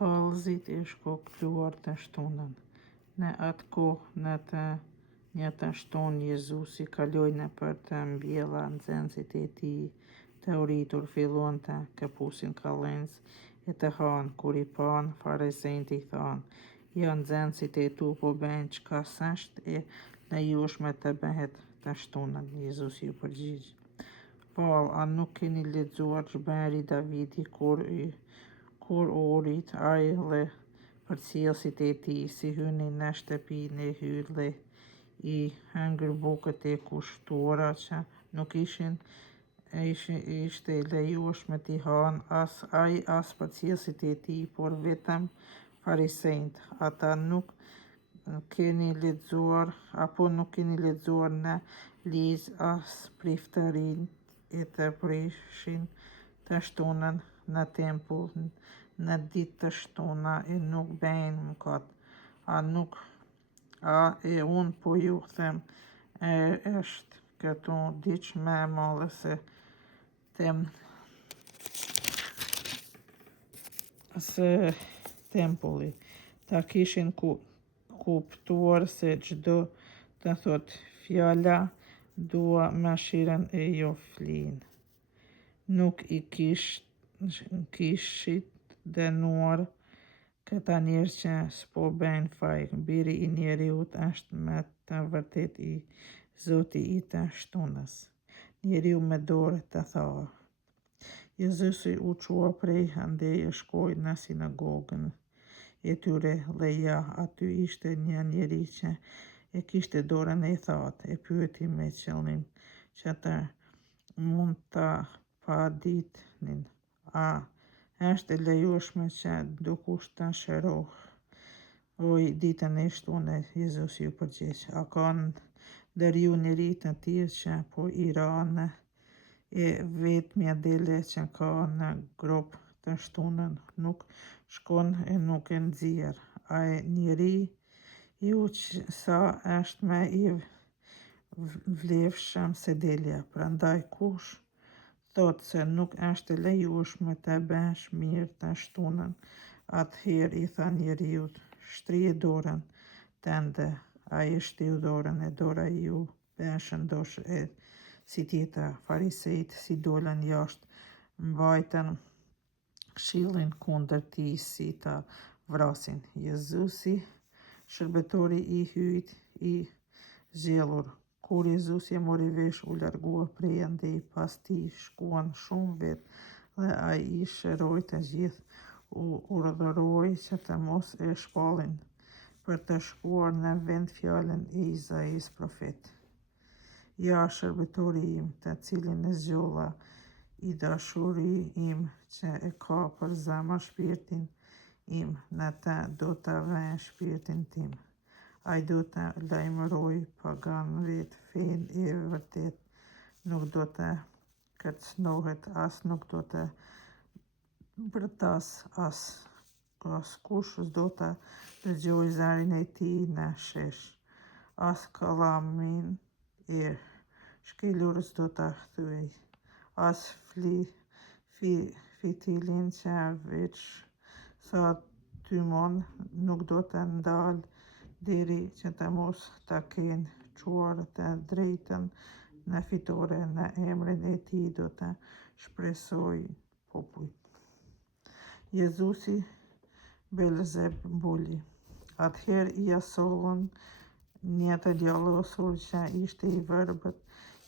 kallëzit e shkopluar të shtunën. Në atë kohë, në të njëjtën shtunë, Jezusi kaloi nëpër të mbjella nxënësit e tij të uritur filluan të këpusin kallëz e të hanë. Kur I pan farizejt I thanë: "Ja, nxënësit e tu po bëjnë çka s'është e lejueshme të bëhet të shtunën." Jezusi ju përgjigj: "Vallë, a nuk keni lexuar ç'bëri Davidi kur u rit ai dhe përcjellësit e tij, si hynin në shtëpinë e hyj dhe I hëngër bukët e kushtuara që nuk ishte lejueshme t'i hanë as ai as përcjellësit e tij, por vetëm farizejt. Ata nuk keni lexuar, apo nuk keni lexuar në ligj as priftërinë e të prishin të shtunën në tempull në ditë të shtuna e nuk bëjnë mëkat. A e unë po ju them, është këtu diç më e madhe se tempulli." Ta kishin kuptuar se çdo të thot fjala dua mëshirën e jo flinë. Nuk I kishit dënuar këta njerëz që s'po bëjnë faj. Biri I Njeriut është me të vërtetë I Zoti I të shtunës. Njeriu me dorë të thaë. Jezusi u çua prej ande e shkoi në sinagogën e tyre dhe ja, aty ishte një njeri që e kishte dorën e thatë. E pyeti me qëllim që të mund ta paditnin: "A është e lejueshme që dikush të shërohej ditën e shtunës?" Jezusi ju përgjigj: "A ka ndër ju njeri të tillë që po I ranë e vetmja dele që ka në grop të shtunën, nuk shkon e nuk e nxjerr? Ai njeriu sa është më I vlefshëm se delja. Prandaj kush thotë se nuk është e lejueshme të bësh mirë të shtunën, atëherë I tha njeriut: Shtrije dorën tënde. Ai e shtiu dorën e dora iu shëndosh e si tjetër. Farizejt si dolën jashtë mbajtën këshillin kundër tij si ta vrasin. Jezusi, shërbitori I hyjt I zgjelur. Kur Jezusi e mori vesh, u largua prej andej. Pas tij shkuan shumë vetë dhe ai I shëroi të gjithë. U urdhëroi që të mos e shpallin për të shkruar në vend fjalën e Izaias profeti: "Ja, shërbitori im, të cilin e zgjolla, I dashuri im që e ka për zemër shpirtin im, në të do të vënë shpirtin tim. Ai do të lajmëroj paganërit fenë e vërtetë, nuk do të kërcënohet, as nuk do të bërtas, askush s'do të dëgjoj zërin e tij në shesh, as kallamin e shkelur s'do ta thyej, as fitilin që veç sa tymon nuk do të ndalë, deri që të mos ta kenë çuar të drejtën në fitore. Në emrin e tij do të shpresojnë popujt." Jezusi Belzebuli. Atëherë I asollën një të djallosur që ishte I verbët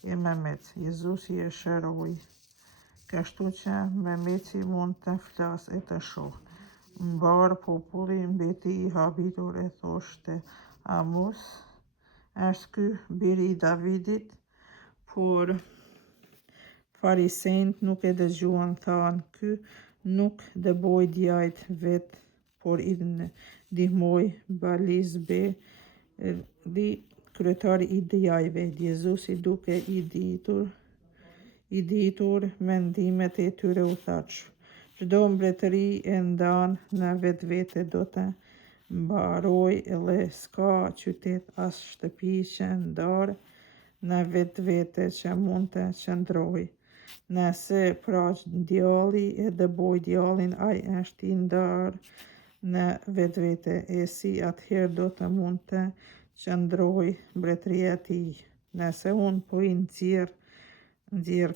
e Mehmet. Jezusi e shëroi, kështu që Mehmeti mund të flasë e të shohë. Mbar populli mbeti I habitur e thoshte: "A mos është ky biri I Davidit?" Por farizejt nuk e dëgjuan. Thanë: "Ky nuk dëboi djajt vet, por I ndihmoi Belizebuli, kryetari I djajve." Jezusi, duke I ditur mendimet e tyre, u tha: "Çdo mbretëri e ndan në vetvete do të mbarojë, dhe s'ka qytet as shtëpi që ndarë në vetvete që mund të qëndrojë. Nëse pra djalli e dëboi djallin, ai është I ndarë në vetvete, e si atëherë do të mund të qëndroj mbretëria e tij. Nëse unë po i nxjerr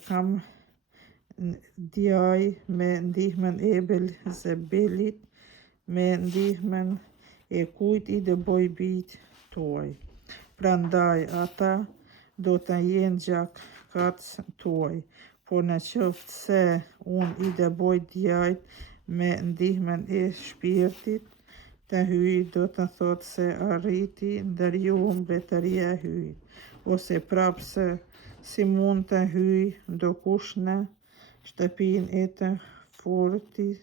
kam djaj me ndihmën e Belzebulit, me ndihmën e kujt i dëboj bijtë tuaj. Prandaj ata do të jenë gjakatë tuaj, por në qoftë se unë i dëboj djajt me ndihmën e shpirtit të hyj, do të thotë se arriti ndër ju mbretëria e hyjt, ose prapse si mund të hyj ndokush në shtëpinë e të fortit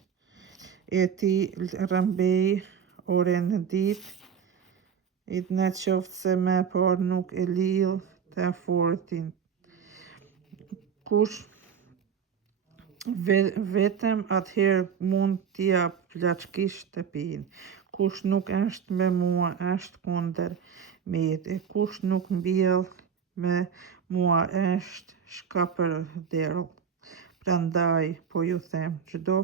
e ti rrëmbej ore në ditë, në qoftë se me par nuk e lidh të fortin. Kush vetëm atëherë mund t'ja plaçkish shtëpinë. Kush nuk është me mua është kundër meje, e kush nuk mbjell me mua është shkapërderë. Prandaj po ju them, çdo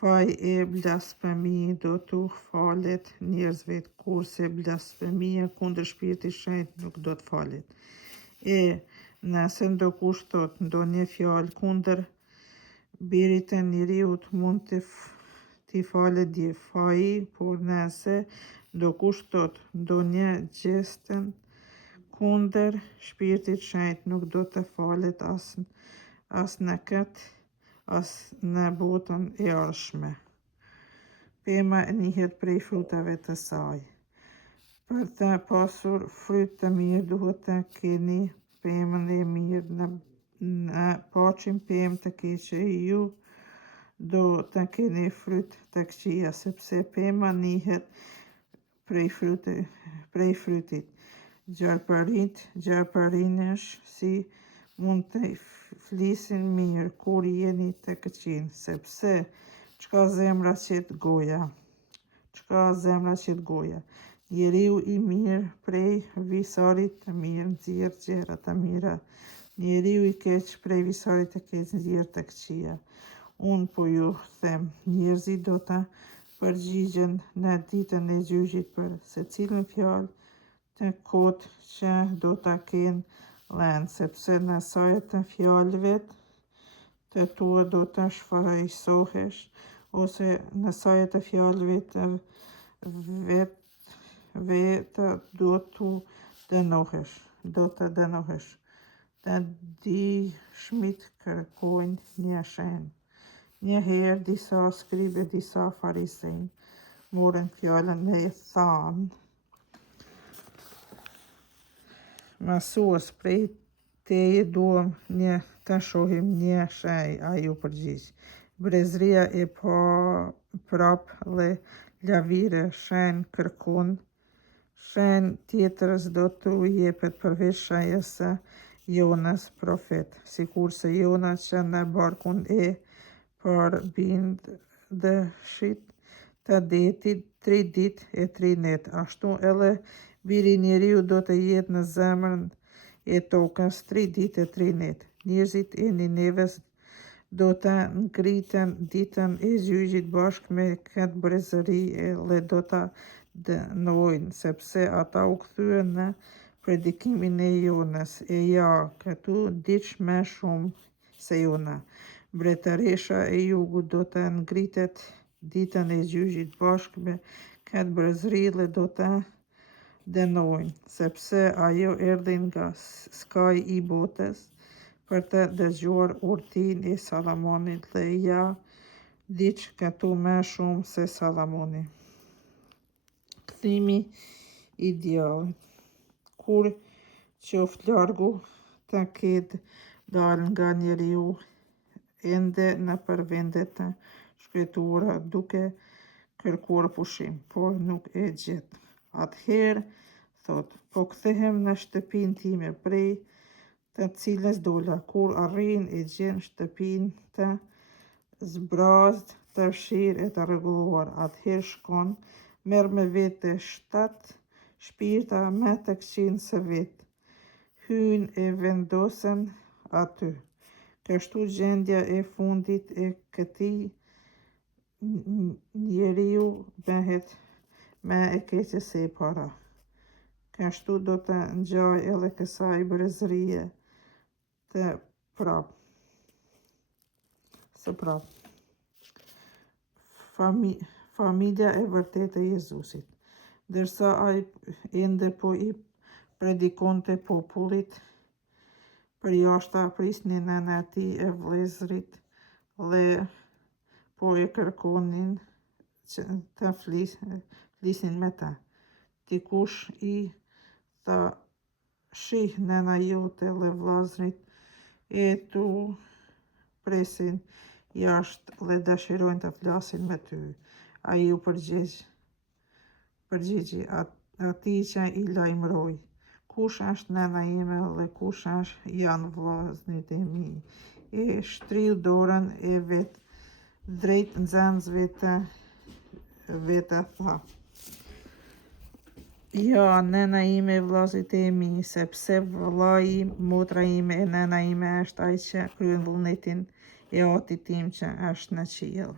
faj e blasfemi do t'u falet njerëzve, kurse blasfemia kundër Shpirtit Shenjt nuk do të falet. E nëse ndokush thot ndonjë fjalë kundër birit të njeriut, mund t'i falet faji, por nëse ndokush thot ndonjë gjestën kundër Shpirtit Shenjt, nuk do të falet as në këtë, as në botën e ardhshme. Pema njihet prej frutave të saj. Për të pasur fryt të mirë, duhet të keni pemën e mirë. Në paqim pemë të keqe, ju do të keni fryt të këqija, sepse pema njihet prej frytit. Gjarparinesh si mund të flisin mirë kur jeni të këqin, sepse çka zemra qet goja. Njeriu i mirë prej visarit të mirë nxjerr gjëra të mira. Njeriu i keq prej visarit të keq nxjerr të këqija. Unë po ju them, njerëzit do të përgjigjen në ditën e gjyqit për secilën fjalë të kotë që do ta kenë lënë, sepse në sajë të fjalëve të tua do të shfarësohesh, ose në sajë të fjalëve të vetë do të dënohesh. Të dishmit kërkojnë një shenjë. Një herë disa skribë, disa farisej morën fjalën e thanë: Mësues, prej teje duam të shohim një shenjë. Ai u përgjigj: brezëria e prap dhe lavire shenjë kërkon. Shenjë tjetër s'do t'u jepet përveç shenjës së Jonës profet. Sikurse Jona që në barkun e parbindshit të detit 3 ditë e 3 netë, ashtu edhe Biri i njeriut do të jetë në zemrën e tokës 3 ditë e 3 netë. Njerëzit e Nineves do të ngriten ditën e gjyqit bashkë me këtë brezëri dhe do ta dënojnë, sepse ata u kthyen në predikimin e Jonës. E ja, këtu diç më shumë se Jona. Mbretëresha e jugut do të ngritet ditën e gjyqit bashkë me këtë brezëri dhe do të dënojnë, sepse ajo erdhi nga skaji i botës për të dëgjuar urtësinë e Salomonit, dhe ja diç këtu më shumë se Salomoni. Kthimi i djallit. Kur qoftë largu të ketë dalë nga njeriu, ende nëpër vendet të shkretuara duke kërkuar pushim, por nuk e gjet. Atëherë thot: po kthehem në shtëpinë time, prej të cilës dola. Kur arrin, e gjen shtëpinë të zbrazët, të fshirë e të rregulluar. Atëherë shkon, merr me vete 7 shpirta më të këqij se vetë, hyjnë e vendosen aty. Kështu gjendja e fundit e këtij njeriu bëhet me e keqe se para. Kështu do të ngjaj edhe kësaj brezërie të prap. Së prap. Familja e vërtet e Jezusit. Dërsa ai ende po i predikonte popullit, përjashta prisnin nëna e tij e vëllezërit dhe po e kërkonin që të flisnin me ta. Dikush i tha, shih nëna jote dhe vllazërit e tu presin jashtë dhe dëshirojnë të flasin me ty. Ai u përgjigji atij që i lajmëroi. Kush është nëna ime dhe kush janë vllazërit e mi? E shtriu dorën e vet drejt nxënësve të vetë tha. Ja, nëna ime, vllazërit e mi, sepse vllai im, motra ime e nëna ime është ai që kryen vullnetin e Atit tim që është në qiell.